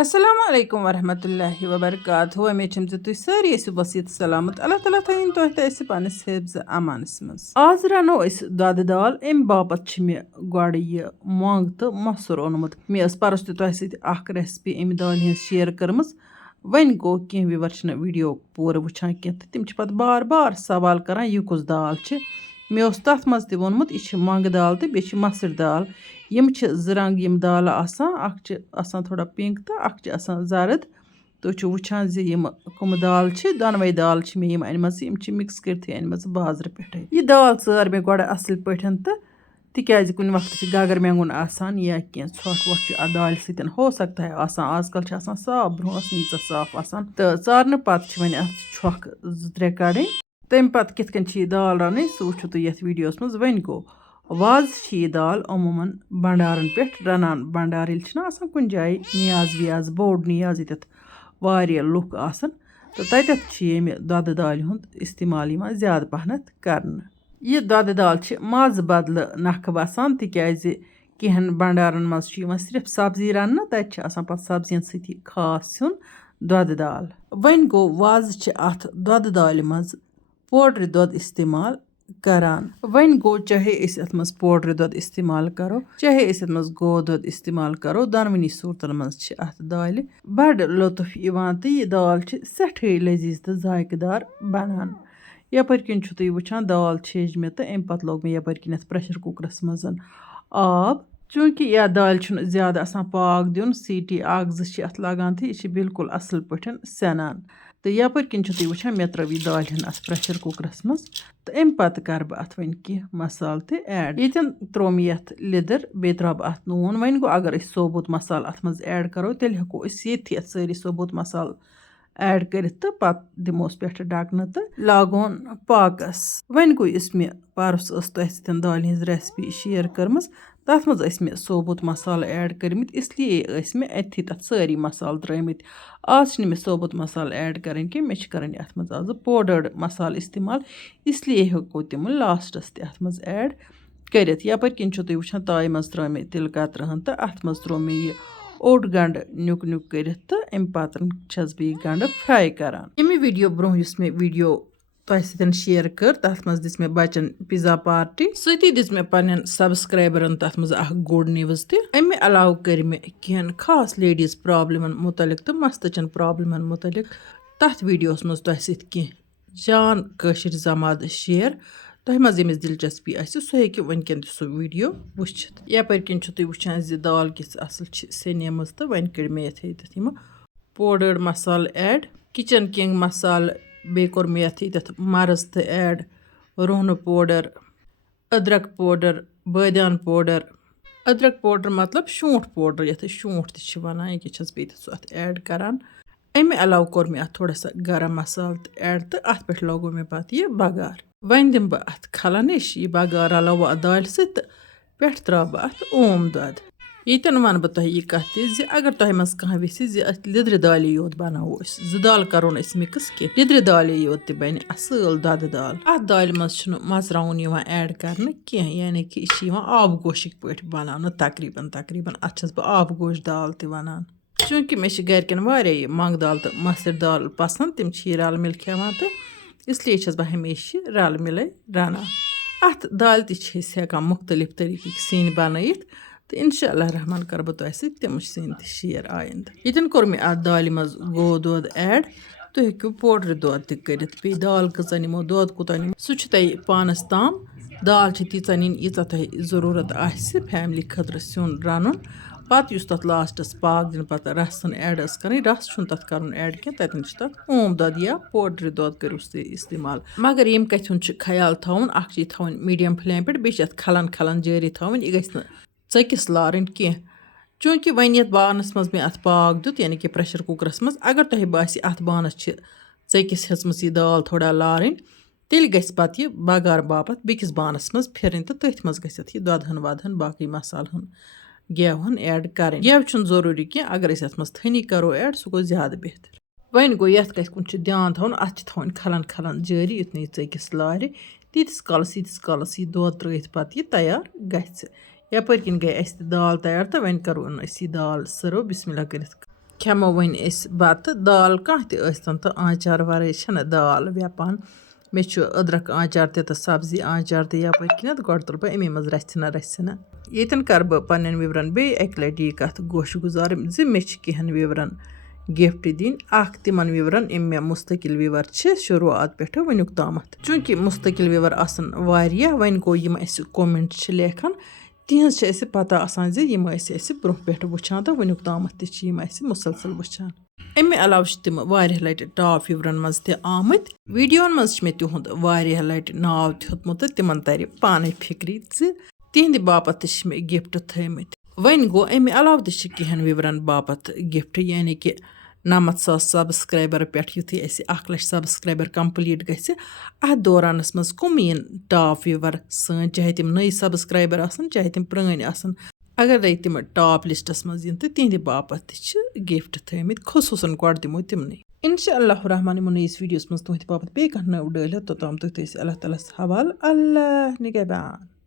Assalamu alaikum warahmatullahi wabarakatuh. Umeed چھم زِ تُہۍ سٲری ٲسِو بسیٖت سلامت. اللہ تعالیٰ تھٲیِن تۄہہِ تہِ أسۍ پننِس حِفظ امانس منٛز. آز رنو أسۍ دۄدٕ دال. اَمہِ باپتھ چھِ مےٚ گۄڈٕ یہِ مۄنٛگ تہٕ مۄسُر اوٚنمُت. مےٚ ٲس پرُس تہِ تۄہہِ سۭتۍ اکھ ریسپی اَمہِ دالہِ ہٕنٛز شیر کٔرمٕژ. وۄنۍ گوٚو کینٛہہ وِور چھِنہٕ ویٖڈیو پوٗرٕ وٕچھان کینٛہہ تہٕ تِم چھِ پتہٕ بار بار سوال کران یہِ کُس دال چھِ. مےٚ اوس تتھ منٛز تہِ ووٚنمُت یہِ چھِ مۄنٛگہٕ دال تہٕ بیٚیہِ چھِ مسٕر دال. یِم چھِ زٕ رنٛگ یِم دالہٕ آسان. اکھ چھِ آسان تھوڑا پِنک تہٕ اکھ چھِ آسان زرٕد. تُہۍ چھِو وٕچھان زِ یِم کٕم دال چھِ. دۄنوَے دال چھِ مےٚ یِم اَنِمَژٕ. یِم چھِ مِکٕس کٔرتھٕے اَنِمَژٕ بازرٕ پٮ۪ٹھَے. یہِ دال ژٲر مےٚ گۄڈٕ اَصٕل پٲٹھۍ تہٕ تِکیٛازِ کُنہِ وقتہٕ چھِ گگر مٮ۪نٛگُن آسان یا کینٛہہ ژھۄٹھ وۄٹھ چھُ اَتھ دالہِ سۭتۍ ہو سکتا ہے آسان. آز کل چھِ آسان صاف برٛونٛہہ ٲس نہٕ ییٖژاہ صاف آسان تہٕ ژارنہٕ پتہٕ چھِ وۄنۍ اَتھ چھۄکھ 2-3 کَڑٕنۍ. تَمہِ پتہٕ کِتھ کٔنۍ چھِ یہِ دال رَنٕنۍ سُہ وٕچھِو تُہۍ یَتھ ویٖڈیوَس منٛز. وۄنۍ گوٚو وازٕ چھِ یہِ دال عموٗماً بنٛڈارَن پٮ۪ٹھ رَنان. بنٛڈار ییٚلہِ چھِنہ آسان کُنہِ جایہِ نِیاز وِیاز بوٚڑ نِیاز ییٚتٮ۪تھ واریاہ لُکھ آسان تہٕ تَتٮ۪تھ چھِ ییٚمہِ دۄدٕ دالہِ ہُنٛد اِستعمال یِوان زیادٕ پَہنَتھ کَرنہٕ. یہِ دۄدٕ دال چھِ مازٕ بدلہٕ نکھٕ باسان تِکیٛازِ کینٛہَن بنٛڈارَن منٛز چھُ یِوان صرف سبزی رَننہٕ. تَتہِ چھِ آسان پَتہٕ سبزیَن سۭتی خاص سیُن دۄدٕ دال. وۄنۍ گوٚو وازٕ چھِ اَتھ دۄدٕ دالہِ منٛز پوڈرِ دۄد اِستعمال کران. وۄنۍ گوٚو چاہے أسۍ اَتھ منٛز پوڈرِ دۄد اِستعمال کَرو چاہے أسۍ اَتھ منٛز گٲو دۄد اِستعمال کَرو دۄنوٕنی صوٗرتَن منٛز چھِ اَتھ دالہِ بَڑٕ لُطُف یِوان تہٕ یہِ دال چھِ سٮ۪ٹھٕے لٔذیٖذ تہٕ ذایقہٕ دار بَنان. یَپٲرۍ کِنۍ چھُو تُہۍ وٕچھان دال چھیج مےٚ تہٕ اَمہِ پَتہٕ لوگ مےٚ یَپٲرۍ کِنٮ۪تھ پرٛٮ۪شَر کُکرَس منٛز آب. چوٗنٛکہِ یَتھ دالہِ چھُنہٕ زیادٕ آسان پاکھ دیُن. سیٖٹی 1-2 چھِ اَتھ لگان تہٕ یہِ چھِ بِلکُل اَصٕل پٲٹھۍ سٮ۪نان. تہٕ یَپٲرۍ کِنۍ چھُو تُہۍ وٕچھان مےٚ ترٲو یہِ دالہِ ہن اَتھ پرٛٮ۪شَر کُکرَس منٛز تہٕ اَمہِ پَتہٕ کَرٕ بہٕ اَتھ وۄنۍ کینٛہہ مصالہٕ تہِ ایڈ. ییٚتٮ۪ن ترٛوو مےٚ یَتھ لیٚدٕر بیٚیہِ ترٛاو بہٕ اَتھ نوٗن. وۄنۍ گوٚو اگر أسۍ ثوبوٗت مصالہٕ اَتھ منٛز ایڈ کَرو تیٚلہِ ہٮ۪کو أسۍ ییٚتھی اَتھ سٲری ثوبوٗت مصالہٕ ایڈ کٔرِتھ تہٕ پَتہٕ دِموس پٮ۪ٹھٕ ڈَکنہٕ تہٕ لاگون پاکَس. وۄنۍ گوٚو یُس مےٚ پَرُس ٲس تۄہہِ سۭتۍ دالہِ ہِنٛز ریسپی شیر کٔرمٕژ تَتھ منٛز ٲسۍ مےٚ ثوبوٗت مصالہٕ ایڈ کٔرمٕتۍ اِسلیے ٲسۍ مےٚ أتھی تَتھ سٲری مصالہٕ ترٛٲمٕتۍ. آز چھِنہٕ مےٚ ثوبوٗت مصالہٕ ایڈ کَرٕنۍ کینٛہہ. مےٚ چھِ کَرٕنۍ اَتھ منٛز آزٕ پوڈٲرڈ مصالہٕ اِستعمال اِسلیے ہٮ۪کو تِمہٕ لاسٹَس تہِ اَتھ منٛز ایڈ کٔرِتھ. یَپٲرۍ کِنۍ چھُو تُہۍ وٕچھان تایہِ منٛز ترٛٲو مےٚ تِلہٕ کَترٕ ہن تہٕ اَتھ منٛز ترٛوو مےٚ یہِ اوٚڑ گنٛڈٕ نیُک نیُک کٔرِتھ تہٕ اَمہِ پَتہٕ چھَس بہٕ یہِ گنٛڈٕ فرٛاے کَران. اَمہِ ویٖڈیو برٛونٛہہ یُس مےٚ ویٖڈیو تۄہہِ سۭتۍ شیر کٔر تَتھ منٛز دِژ مےٚ بَچَن پِزا پارٹی. سۭتی دِژ مےٚ پنٛنٮ۪ن سبسکرایبرَن تَتھ منٛز اَکھ گُڈ نِوٕز تہِ. اَمہِ علاوٕ کٔرۍ مےٚ کینٛہَن خاص لیڈیٖز پرٛابلِمَن مُتعلِق تہٕ مَستٕچَن پرٛابلِمَن مُتعلِق تَتھ ویٖڈیوَس منٛز تۄہہِ سۭتۍ کینٛہہ جان کٲشِر زمادٕ شیر. تۄہہِ منٛز ییٚمِس دِلچسپی آسہِ سُہ ہیٚکہِ وٕنۍکٮ۪ن تہِ سُہ ویٖڈیو وٕچھِتھ. یَپٲرۍ کِنۍ چھُو تُہۍ وٕچھان زِ دال کِژھ اَصٕل چھِ سٮ۪نیمٕژ تہٕ وۄنۍ کٔڑۍ مےٚ یَتھ یِمہٕ پوڈٲرڈ مصالہٕ ایڈ. کِچَن کِنٛگ مصالہٕ بیٚیہِ کوٚر مےٚ یَتھ مَرٕژ تہٕ ایڈ. رۄہنہٕ پوڈَر أدرَک پوڈَر بٲدیان پوڈَر. أدرَک پوڈَر مطلب شونٛٹھ پوڈَر یَتھ أسۍ شونٛٹھ تہِ چھِ وَنان. ییٚکیٛاہ چھَس بیٚیہِ تہِ سُہ اَتھ ایڈ کَران. اَمہِ علاوٕ کوٚر مےٚ اَتھ تھوڑا سا گرم مصالہٕ تہِ ایڈ تہٕ اَتھ پٮ۪ٹھ لوگو مےٚ پَتہٕ یہِ بَگار. وۄنۍ دِمہٕ بہٕ اَتھ کھَلَن ہِش. یہِ بَگار رَلاوٕ بہٕ اَتھ دالہِ سۭتۍ تہٕ پٮ۪ٹھٕ ترٛاوٕ بہٕ اَتھ اوم دۄد. ییٚتٮ۪ن وَنہٕ بہٕ تۄہہِ یہِ کَتھ تہِ زِ اگر تۄہہِ منٛز کانٛہہ ویٚژھِ زِ اَتھ لیٚدرِ دالے یوت بَناوو أسۍ 2 دال کَرو نہٕ أسۍ مِکٕس کینٛہہ لیٚدرِ دالے یوت تہِ بَنہِ اَصۭل دۄدٕ دال. اَتھ دالہِ منٛز چھُنہٕ مَرژٕوانٛگُن یِوان ایڈ کَرنہٕ کینٛہہ یعنی کہِ یہِ چھِ یِوان آبہٕ گوشِکۍ پٲٹھۍ بَناونہٕ تقریٖباً اَتھ چھَس بہٕ آبہٕ گوش دال تہِ وَنان. چوٗنٛکہِ مےٚ چھِ گَرِکٮ۪ن واریاہ یہِ مۄنٛگہٕ دال تہٕ مَسٕر دال پَسنٛد. تِم چھِ یہِ رَلہٕ مِلہٕ کھٮ۪وان تہٕ اِسلیے چھَس بہٕ ہمیشہِ یہِ رَلہٕ مِلَے رَنان. اَتھ دالہِ تہِ چھِ أسۍ ہٮ۪کان مُختلِف طریٖقٕکۍ سِنۍ بَنٲیِتھ تہٕ اِنشاء اللہ رحمان کَرٕ بہٕ تۄہہِ سۭتۍ تِم سِنۍ تہِ شیر آیِندٕ. ییٚتٮ۪ن کوٚر مےٚ اَتھ دالہِ منٛز گٲو دۄد ایڈ. تُہۍ ہیٚکِو پوڈرِ دۄد تہِ کٔرِتھ. بیٚیہِ دال کۭژاہ نِمو دۄد کوٗتاہ نِمو سُہ چھُ تۄہہِ پانَس تام. دال چھِ تیٖژاہ نِنۍ ییٖژاہ تۄہہِ ضروٗرت آسہِ فیملی خٲطرٕ سیُن رَنُن. پَتہٕ یُس تَتھ لاسٹَس پاکھ دِنہٕ پَتہٕ رَسَن ایڈ ٲس کَرٕنۍ. رَس چھُنہٕ تَتھ کَرُن ایڈ کینٛہہ تَتٮ۪ن چھِ تَتھ اوم دۄد یا پوڈرِ دۄد کٔرِوُس تُہۍ اِستعمال. مگر ییٚمہِ کَتھِ ہُنٛد چھُ خیال تھاوُن اَکھ چھِ یہِ تھاوٕنۍ میٖڈیَم فٕلیم پٮ۪ٹھ بیٚیہِ چھِ اَتھ کھَلَن جٲری تھاوٕنۍ. یہِ گژھِ نہٕ ژٔکِس لارٕنۍ کینٛہہ. چوٗنٛکہِ وۄنۍ یَتھ بانَس منٛز مےٚ اَتھ پاکھ دیُت یعنی کہِ پرٛٮ۪شَر کُکرَس منٛز اگر تۄہہِ باسہِ اَتھ بانَس چھِ ژٔکِس ہیٚژمٕژ یہِ دال تھوڑا لارٕنۍ تیٚلہِ گژھِ پَتہٕ یہِ بَگار باپَتھ بیٚکِس بانَس منٛز پھِرٕنۍ تہٕ تٔتھۍ منٛز گژھِ یہِ دۄدہَن وۄدہَن باقٕے مصالہٕ ہن گٮ۪و ہن ایڈ کَرٕنۍ. گٮ۪و چھُنہٕ ضروٗری کینٛہہ اگر أسۍ اَتھ منٛز تھٔنی کَرو ایڈ سُہ گوٚو زیادٕ بہتر. وۄنۍ گوٚو یَتھ گژھِ کُن چھُ دھیان تھاوُن اَتھ چھِ تھاوٕنۍ کھَلَن جٲری یُتھ نہٕ یہِ ژٔکِس لارِ. تیٖتِس کالَس یہِ دۄد ترٛٲیِتھ پَتہٕ یہِ تیار گژھِ. یَپٲرۍ کِنۍ گٔے اَسہِ تہِ دال تیار تہٕ وۄنۍ کَرو أسۍ یہِ دال سٔرٕو بِسمِلّہ کٔرِتھ کھٮ۪مو وۄنۍ أسۍ بَتہٕ دال کانٛہہ تہِ ٲسۍتن تہٕ آنچار وَرٲے چھَنہٕ دال وٮ۪پان مےٚ چھُ أدرَک آنچار تہِ تہٕ سبزی آنچار تہِ یَپٲرۍ کِنٮ۪تھ گۄڈٕ تُلہٕ بہٕ اَمی منٛز رَژھِ نہ ییٚتٮ۪ن کَرٕ بہٕ پنٛنٮ۪ن وِورَن بیٚیہِ اَکہِ لَٹہِ یہِ کَتھ گوشہٕ گُزار زِ مےٚ چھِ کینٛہَن وِورَن گِفٹ دِنۍ اَکھ تِمَن وِورَن یِم مےٚ مُستقل وِور چھِ شروٗعات پٮ۪ٹھٕ وٕنیُک تامَتھ چوٗنٛکہِ مُستقل وِور آسَن واریاہ وۄنۍ گوٚو یِم اَسہِ کومٮ۪نٛٹ چھِ لیکھان تِہنٛز چھِ اَسہِ پَتہ آسان زِ یِم ٲسۍ اَسہِ برونٛہہ پٮ۪ٹھٕ وٕچھان تہٕ وٕنیُک تامَتھ تہِ چھِ یِم اَسہِ مُسلسل وٕچھان اَمہِ علاوٕ چھِ تِم واریاہ لَٹہِ ٹاپ وِورَن منٛز تہِ آمٕتۍ ویٖڈیوَن منٛز چھِ مےٚ تِہُنٛد واریاہ لَٹہِ ناو تھوٚتمُت تہٕ تِمَن تَرِ پانَے فِکرِ زِ تِہنٛدِ باپَتھ تہِ چھِ مےٚ گِفٹ تھٲیمٕتۍ وۄنۍ گوٚو اَمہِ علاوٕ تہِ چھِ کینٛہَن وِورَن باپَتھ گِفٹ یعنی کہِ 90,000 سَبسکرایبَر پٮ۪ٹھ یُتھُے اَسہِ 1,00,000 سَبسکرایبَر کَمپٕلیٖٹ گژھِ اَتھ دورانَس منٛز کٕم یِن ٹاپ وِور سٲنۍ چاہے تِم نٔے سَبسکرایبَر آسَن چاہے تِم پرٛٲنۍ آسَن اگرے تِم ٹاپ لِسٹَس منٛز یِن تہٕ تِہنٛدِ باپَتھ تہِ چھِ گِفٹ تھٲیمٕتۍ خصوٗصاً گۄڈٕ دِمو تِمنٕے اِنشاء اللہ رحمٰن یِمو نٔیِس ویٖڈیوَس منٛز تُہنٛدِ باپَتھ بیٚیہِ کانٛہہ نٔو ڈٲلۍ توٚتام تُہۍ تھٲیِو اللہ تعالیٰ ہَس حوالہٕ اللہ نِگہبان